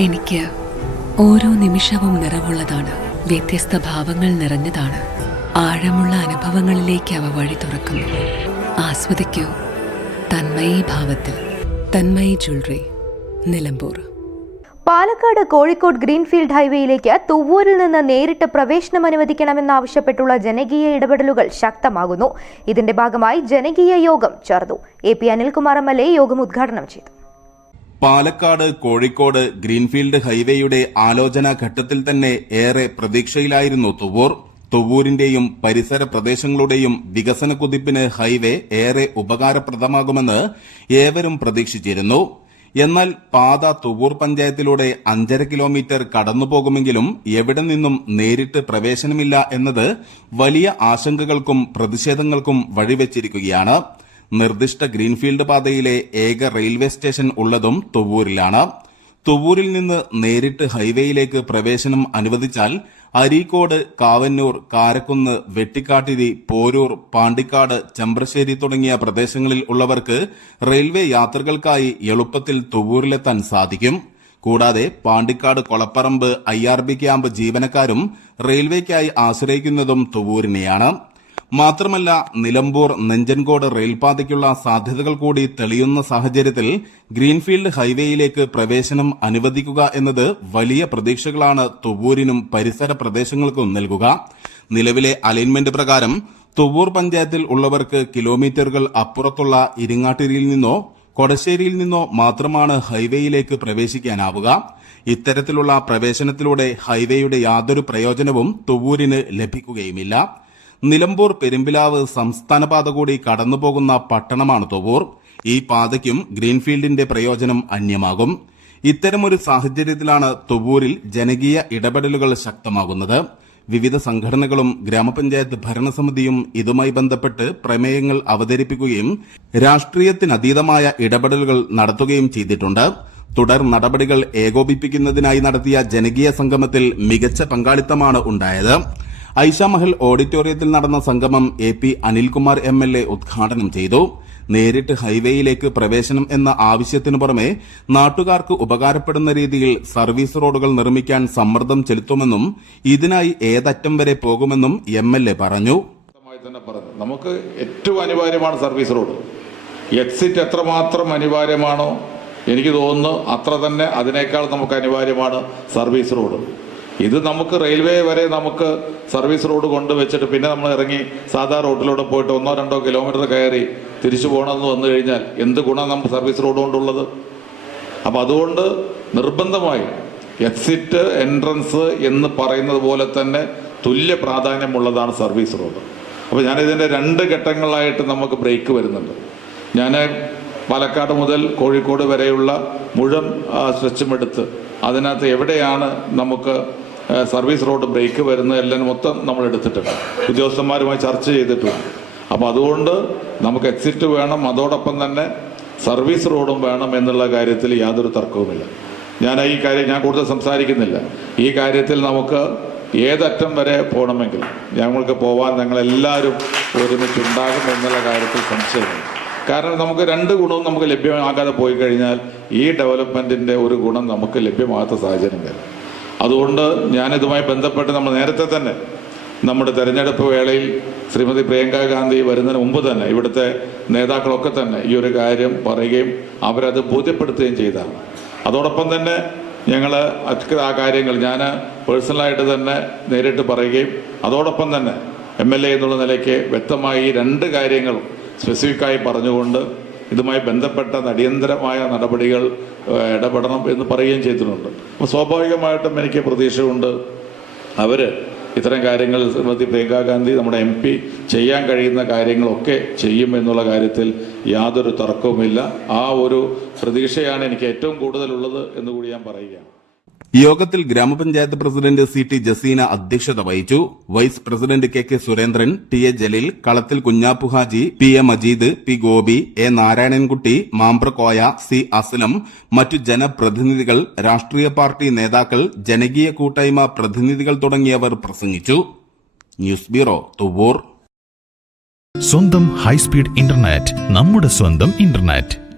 എനിക്ക് ഓരോ നിമിഷവും നിറവുള്ളതാണ്. വ്യത്യസ്ത ഭാവങ്ങൾ നിറഞ്ഞതാണ്. ആഴമുള്ള അനുഭവങ്ങളിലേക്ക് അവ വഴി തുറക്കുന്നു. ആസ്വദിക്കൂ. തന്മയി ഭാവത്തിൽ. തന്മയി ജ്വല്ലറി. നിലമ്പൂർ. പാലക്കാട് കോഴിക്കോട് ഗ്രീൻഫീൽഡ് ഹൈവേയിലേക്ക് തുവ്വൂരിൽ നിന്ന് നേരിട്ട് പ്രവേശനം അനുവദിക്കണമെന്നാവശ്യപ്പെട്ടുള്ള ജനകീയ ഇടപെടലുകൾ ശക്തമാകുന്നു. ഇതിന്റെ ഭാഗമായി ജനകീയ യോഗം ചേർന്നു. A P Anilkumar M L A യോഗം ഉദ്ഘാടനം ചെയ്തു. പാലക്കാട് കോഴിക്കോട് ഗ്രീൻഫീൽഡ് ഹൈവേയുടെ ആലോചനാ ഘട്ടത്തിൽ തന്നെ ഏറെ പ്രതീക്ഷയിലായിരുന്നു തുവൂർ. തുവൂരിന്റെയും പരിസര പ്രദേശങ്ങളുടെയും വികസന കുതിപ്പിന് ഹൈവേ ഏറെ ഉപകാരപ്രദമാകുമെന്ന് ഏവരും പ്രതീക്ഷിച്ചിരുന്നു. എന്നാൽ പാത തുവൂർ പഞ്ചായത്തിലൂടെ അഞ്ചര കിലോമീറ്റർ കടന്നുപോകുമെങ്കിലും എവിടെ നിന്നും നേരിട്ട് പ്രവേശനമില്ല എന്നത് വലിയ ആശങ്കകൾക്കും പ്രതിഷേധങ്ങൾക്കും വഴിവെച്ചിരിക്കുകയാണ്. നിർദ്ദിഷ്ട ഗ്രീൻഫീൽഡ് പാതയിലെ ഏക റെയിൽവേ സ്റ്റേഷൻ ഉള്ളതും തുവൂരിലാണ് തുവൂരിൽ നിന്ന് നേരിട്ട് ഹൈവേയിലേക്ക് പ്രവേശനം അനുവദിച്ചാൽ അരീക്കോട് കാവന്നൂർ കാരക്കുന്ന് വെട്ടിക്കാട്ടിരി പോരൂർ പാണ്ടിക്കാട് ചെമ്പ്രശ്ശേരി തുടങ്ങിയ പ്രദേശങ്ങളിൽ ഉള്ളവർക്ക് റെയിൽവേ യാത്രകൾക്കായി എളുപ്പത്തിൽ തുവൂരിലെത്താൻ സാധിക്കും. കൂടാതെ Pandikkad Kolapparamba I R B camp ജീവനക്കാരും റെയിൽവേക്കായി ആശ്രയിക്കുന്നതും തുവൂരിനെയാണ് മാത്രമല്ല നിലമ്പൂർ നെഞ്ചൻകോട് റെയിൽപാതയ്ക്കുള്ള സാധ്യതകൾ കൂടി തെളിയുന്ന സാഹചര്യത്തിൽ ഗ്രീൻഫീൽഡ് ഹൈവേയിലേക്ക് പ്രവേശനം അനുവദിക്കുക എന്നത് വലിയ പ്രതീക്ഷകളാണ് തുവൂരിനും പരിസര പ്രദേശങ്ങൾക്കും നൽകുക. നിലവിലെ അലൈൻമെന്റ് പ്രകാരം തുവൂർ പഞ്ചായത്തിൽ ഉള്ളവർക്ക് കിലോമീറ്ററുകൾ അപ്പുറത്തുള്ള ഇരിങ്ങാട്ടിരിയിൽ നിന്നോ കൊടശ്ശേരിയിൽ നിന്നോ മാത്രമാണ് ഹൈവേയിലേക്ക് പ്രവേശിക്കാനാവുക. ഇത്തരത്തിലുള്ള പ്രവേശനത്തിലൂടെ ഹൈവേയുടെ യാതൊരു പ്രയോജനവും തുവൂരിന് ലഭിക്കുകയുമില്ല. നിലമ്പൂർ പെരുമ്പിലാവ് സംസ്ഥാന പാത കൂടി കടന്നുപോകുന്ന പട്ടണമാണ് തൊവൂർ ഈ പാതയ്ക്കും ഗ്രീൻഫീൽഡിന്റെ പ്രയോജനം അന്യമാകും. ഇത്തരമൊരു സാഹചര്യത്തിലാണ് തൊവൂരിൽ ജനകീയ ഇടപെടലുകൾ ശക്തമാകുന്നത്. വിവിധ സംഘടനകളും ഗ്രാമപഞ്ചായത്ത് ഭരണസമിതിയും ഇതുമായി ബന്ധപ്പെട്ട് പ്രമേയങ്ങൾ അവതരിപ്പിക്കുകയും രാഷ്ട്രീയത്തിനതീതമായ ഇടപെടലുകൾ നടത്തുകയും ചെയ്തിട്ടുണ്ട്. തുടർ നടപടികൾ ഏകോപിപ്പിക്കുന്നതിനായി നടത്തിയ ജനകീയ സംഗമത്തിൽ മികച്ച പങ്കാളിത്തമാണ് ഉണ്ടായത്. ഐഷാമഹൽ ഓഡിറ്റോറിയത്തിൽ നടന്ന സംഗമം A P Anilkumar M L A ഉദ്ഘാടനം ചെയ്തു. നേരിട്ട് ഹൈവേയിലേക്ക് പ്രവേശനം എന്ന ആവശ്യത്തിനു പുറമെ നാട്ടുകാർക്ക് ഉപകാരപ്പെടുന്ന രീതിയിൽ സർവീസ് റോഡുകൾ നിർമ്മിക്കാൻ സമ്മർദ്ദം ചെലുത്തുമെന്നും ഇതിനായി ഏതറ്റം വരെ പോകുമെന്നും എം എൽ എ പറഞ്ഞു. നമുക്ക് ഏറ്റവും അനിവാര്യമാണ് സർവീസ് റോഡ്. എക്സിറ്റ് എത്രമാത്രം അനിവാര്യമാണോ എനിക്ക് തോന്നുന്നു അത്ര തന്നെ അതിനേക്കാൾ നമുക്ക് അനിവാര്യമാണ് സർവീസ് റോഡ്. ഇത് നമുക്ക് റെയിൽവേ വരെ നമുക്ക് സർവീസ് റോഡ് കൊണ്ടുവച്ചിട്ട് പിന്നെ നമ്മൾ ഇറങ്ങി സാധാ റോഡിലൂടെ പോയിട്ട് ഒന്നോ രണ്ടോ കിലോമീറ്റർ കയറി തിരിച്ചു പോകണമെന്ന് വന്നു കഴിഞ്ഞാൽ എന്ത് ഗുണം നമുക്ക് സർവീസ് റോഡ് കൊണ്ടുള്ളത്? അപ്പോൾ അതുകൊണ്ട് നിർബന്ധമായി എക്സിറ്റ് എൻട്രൻസ് എന്ന് പറയുന്നത് പോലെ തന്നെ തുല്യ പ്രാധാന്യമുള്ളതാണ് സർവീസ് റോഡ്. അപ്പോൾ ഞാനിതിന്റെ രണ്ട് ഘട്ടങ്ങളായിട്ട് നമുക്ക് ബ്രേക്ക് വരുന്നുണ്ട്. ഞാൻ പാലക്കാട് മുതൽ കോഴിക്കോട് വരെയുള്ള മുഴുവൻ സ്ട്രെച്ചും എടുത്ത് അതിനകത്ത് എവിടെയാണ് നമുക്ക് സർവീസ് റോഡ് ബ്രേക്ക് വരുന്ന എല്ലാം മൊത്തം നമ്മൾ എടുത്തിട്ടുണ്ട്. ഉദ്യോഗസ്ഥന്മാരുമായി ചർച്ച ചെയ്തിട്ടുണ്ട്. അപ്പോൾ അതുകൊണ്ട് നമുക്ക് എക്സിറ്റ് വേണം. അതോടൊപ്പം തന്നെ സർവീസ് റോഡും വേണം എന്നുള്ള കാര്യത്തിൽ യാതൊരു തർക്കവുമില്ല. ഞാൻ ഈ കാര്യം ഞാൻ കൂടുതൽ സംസാരിക്കുന്നില്ല. ഈ കാര്യത്തിൽ നമുക്ക് ഏതറ്റം വരെ പോകണമെങ്കിൽ ഞങ്ങൾക്ക് പോവാൻ ഞങ്ങളെല്ലാവരും ഒരുമിച്ചുണ്ടാകും എന്നുള്ള കാര്യത്തിൽ സംശയമില്ല. കാരണം നമുക്ക് രണ്ട് ഗുണവും നമുക്ക് ലഭ്യമാകാതെ പോയി കഴിഞ്ഞാൽ ഈ ഡെവലപ്മെന്റിന്റെ ഒരു ഗുണം നമുക്ക് ലഭ്യമാകാത്ത സാഹചര്യം വരും. അതുകൊണ്ട് ഞാനിതുമായി ബന്ധപ്പെട്ട് നമ്മൾ നേരത്തെ തന്നെ നമ്മുടെ തെരഞ്ഞെടുപ്പ് വേളയിൽ ശ്രീമതി പ്രിയങ്ക ഗാന്ധി വരുന്നതിന് മുമ്പ് തന്നെ ഇവിടുത്തെ നേതാക്കളൊക്കെ തന്നെ ഈ ഒരു കാര്യം പറയുകയും അവരത് ബോധ്യപ്പെടുത്തുകയും ചെയ്താണ് അതോടൊപ്പം തന്നെ ഞങ്ങൾ ആ കാര്യങ്ങൾ ഞാൻ പേഴ്സണലായിട്ട് തന്നെ നേരിട്ട് പറയുകയും അതോടൊപ്പം തന്നെ എം എന്നുള്ള നിലയ്ക്ക് വ്യക്തമായി രണ്ട് കാര്യങ്ങളും സ്പെസിഫിക്കായി പറഞ്ഞുകൊണ്ട് ഇതുമായി ബന്ധപ്പെട്ട അടിയന്തരമായ നടപടികൾ ഇടപെടണം എന്ന് പറയുകയും ചെയ്തിട്ടുണ്ട്. അപ്പോൾ സ്വാഭാവികമായിട്ടും എനിക്ക് പ്രതീക്ഷയുണ്ട് അവർ ഇത്തരം കാര്യങ്ങൾ ശ്രീമതി പ്രിയങ്ക ഗാന്ധി നമ്മുടെ എം പി ചെയ്യാൻ കഴിയുന്ന കാര്യങ്ങളൊക്കെ ചെയ്യും എന്നുള്ള കാര്യത്തിൽ യാതൊരു തർക്കവുമില്ല. ആ ഒരു പ്രതീക്ഷയാണ് എനിക്ക് ഏറ്റവും കൂടുതലുള്ളത് എന്ന് കൂടി ഞാൻ പറയുകയാണ്. യോഗത്തിൽ ഗ്രാമപഞ്ചായത്ത് പ്രസിഡന്റ് സി ടി ജസീന അധ്യക്ഷത വഹിച്ചു. Vice president K K Surendran T A Jaleel Kalathil Kunjappu Haji P A Majeed P Gopi A Narayanankutty Mambrakoya C Aslam മറ്റു ജനപ്രതിനിധികൾ രാഷ്ട്രീയ പാർട്ടി നേതാക്കൾ ജനകീയ കൂട്ടായ്മ പ്രതിനിധികൾ തുടങ്ങിയവർ പ്രസംഗിച്ചു. News bureau Thuvvur. സ്വന്തം ഹൈസ്പീഡ് ഇന്റർനെറ്റ് നമ്മുടെ സ്വന്തം ഇന്റർനെറ്റ്.